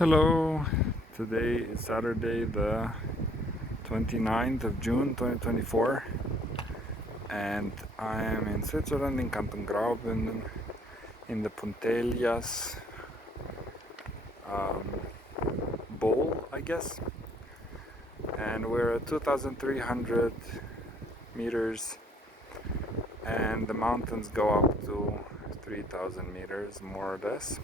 Hello, today is Saturday the 29th of June 2024 and I am in Switzerland in Canton Graubünden in the Punteglias bowl, I guess, and we're at 2,300 meters and the mountains go up to 3,000 meters more or less.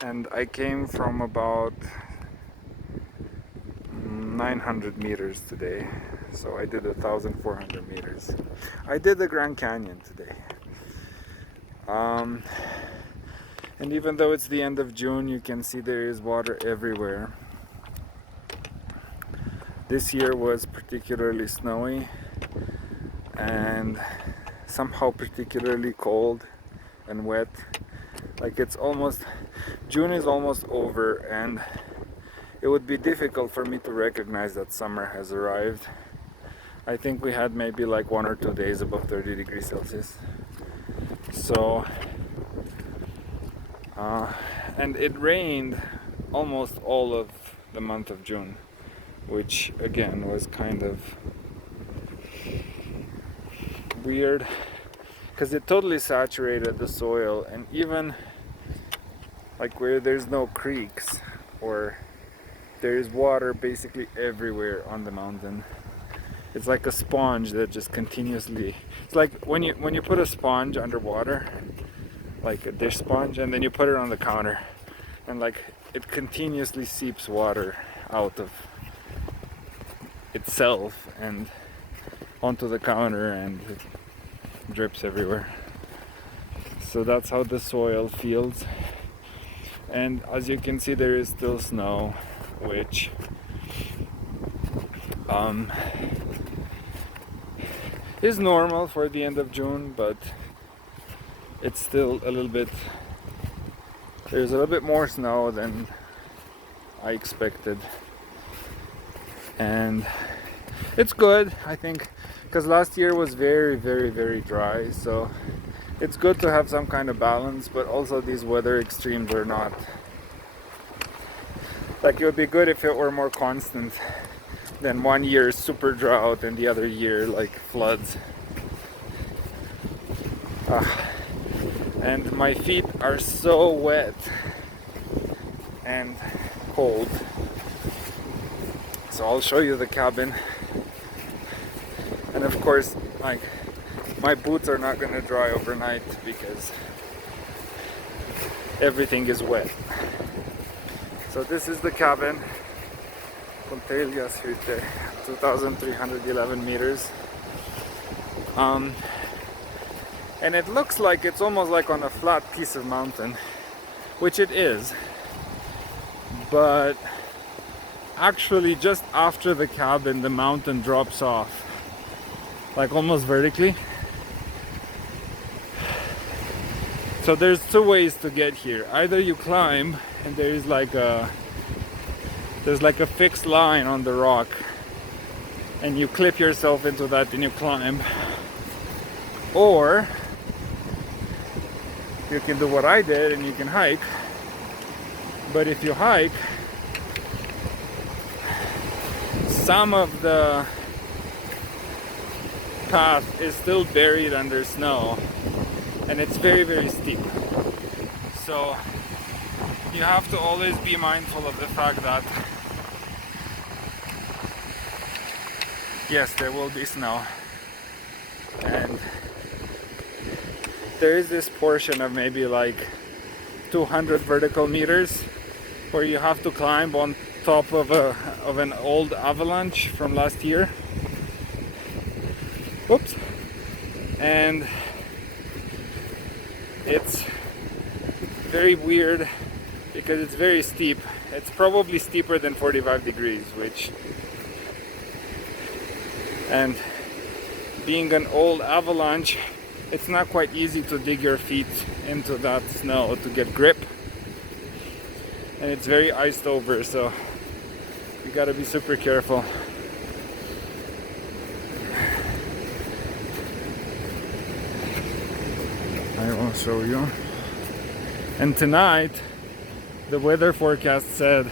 And I came from about 900 meters today, so I did 1,400 meters. I did the Grand Canyon today. And even though it's the end of June, you can see there is water everywhere. This year was particularly snowy and somehow particularly cold and wet. Like June is almost over and it would be difficult for me to recognize that summer has arrived. I think we had maybe like 1 or 2 days above 30 degrees Celsius. So, and it rained almost all of the month of June, which again was kind of weird because it totally saturated the soil, and even like where there's no creeks or there is water basically everywhere on the mountain. It's like a sponge that just continuously, it's like when you put a sponge underwater, like a dish sponge, and then you put it on the counter and like it continuously seeps water out of itself and onto the counter and it drips everywhere. So that's how the soil feels. And as you can see, there is still snow, which is normal for the end of June, but it's still a little bit, there's a little bit more snow than I expected. And it's good, I think, because last year was very, very, very dry, so it's good to have some kind of balance, but also these weather extremes are not, like it would be good if it were more constant than one year super drought and the other year like floods. And my feet are so wet and cold, so I'll show you the cabin. And of course, like, my boots are not gonna dry overnight because everything is wet. So this is the cabin, Punteglias Hütte, 2,311 meters. And it looks like it's almost like on a flat piece of mountain, which it is. But actually just after the cabin, the mountain drops off, like almost vertically. So there's two ways to get here. Either you climb and there's like a fixed line on the rock and you clip yourself into that and you climb, or you can do what I did and you can hike. But if you hike, some of the path is still buried under snow and it's very, very steep. So you have to always be mindful of the fact that yes, there will be snow, and there is this portion of maybe like 200 vertical meters where you have to climb on top of an old avalanche from last year. Oops. And it's very weird because it's very steep. It's probably steeper than 45 degrees, and being an old avalanche, it's not quite easy to dig your feet into that snow to get grip, and it's very iced over, so you gotta be super careful. I will show you. And tonight the weather forecast said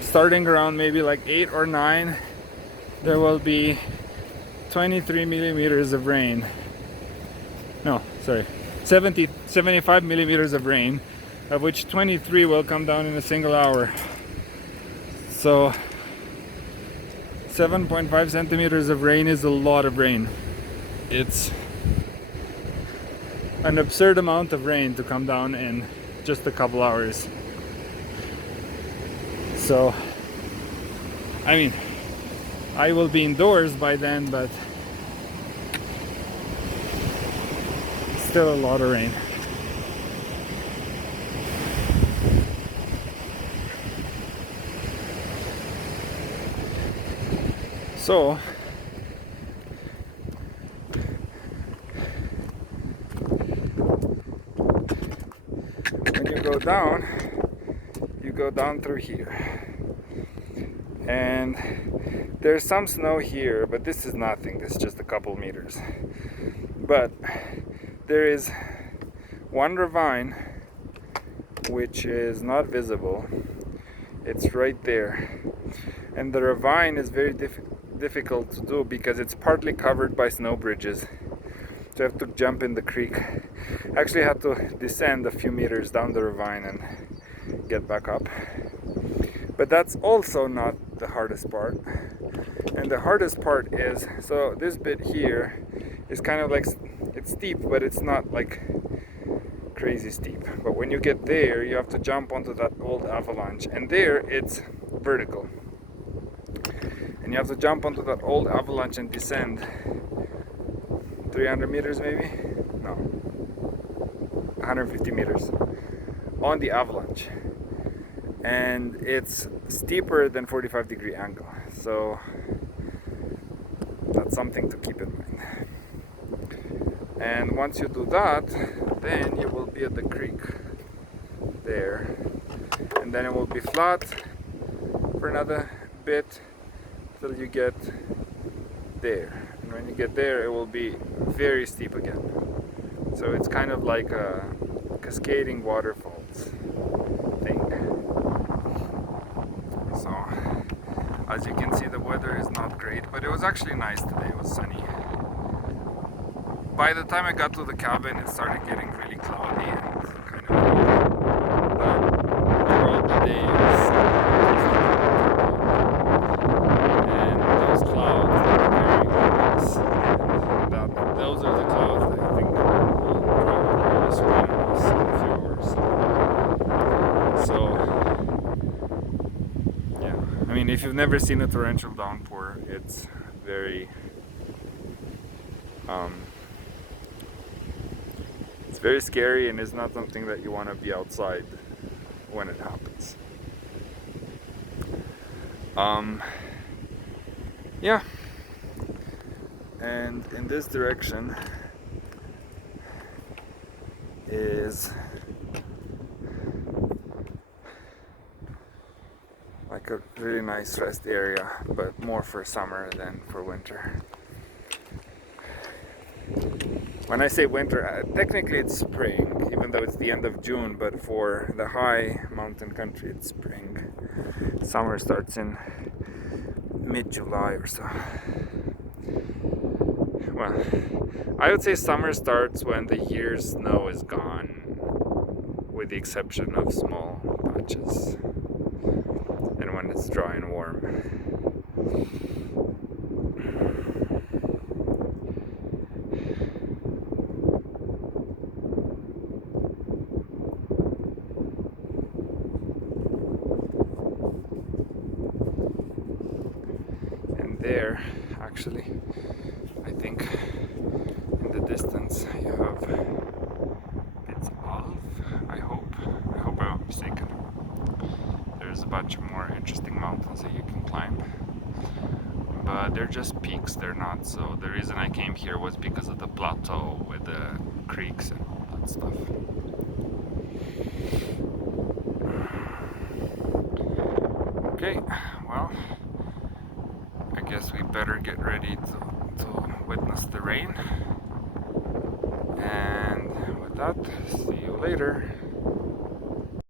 starting around maybe like 8 or 9 there will be 23 millimeters of rain. No, sorry, 75 millimeters of rain, of which 23 will come down in a single hour. So 7.5 centimeters of rain is a lot of rain. It's an absurd amount of rain to come down in just a couple hours. So, I mean, I will be indoors by then, but still a lot of rain. So when you go down through here, and there's some snow here, but this is nothing. This is just a couple meters. But there is one ravine which is not visible. It's right there, and the ravine is very difficult to do because it's partly covered by snow bridges. So I have to jump in the creek. Actually, I had to descend a few meters down the ravine and get back up. But that's also not the hardest part. And the hardest part is, so this bit here is kind of like, it's steep, but it's not like crazy steep. But when you get there, you have to jump onto that old avalanche, and there it's vertical. And you have to jump onto that old avalanche and descend 300 meters maybe? No, 150 meters on the avalanche. And it's steeper than 45-degree angle. So that's something to keep in mind. And once you do that, then you will be at the creek there. And then it will be flat for another bit till you get there. And when you get there, it will be very steep again. So it's kind of like a cascading waterfalls thing. So as you can see, the weather is not great, but it was actually nice today. It was sunny. By the time I got to the cabin, it started getting really cloudy and kind of but throughout the day it was and those clouds are very nice. And those are the clouds that I think will probably surround us in a few hours. So yeah, I mean, if you've never seen a torrential downpour, it's very very scary, and it's not something that you want to be outside when it happens. Yeah, and in this direction is like a really nice rest area, but more for summer than for winter. When I say winter, technically it's spring, even though it's the end of June, but for the high mountain country it's spring. Summer starts in mid-July or so. Well, I would say summer starts when the year's snow is gone, with the exception of small patches, and when it's dry and warm. There, actually, I think in the distance you have it's Alf. I hope I'm not mistaken. There's a bunch of more interesting mountains that you can climb, but they're just peaks, they're not. So the reason I came here was because of the plateau with the creeks and all that stuff. Okay, well, I guess we better get ready to witness the rain. And with that, see you later.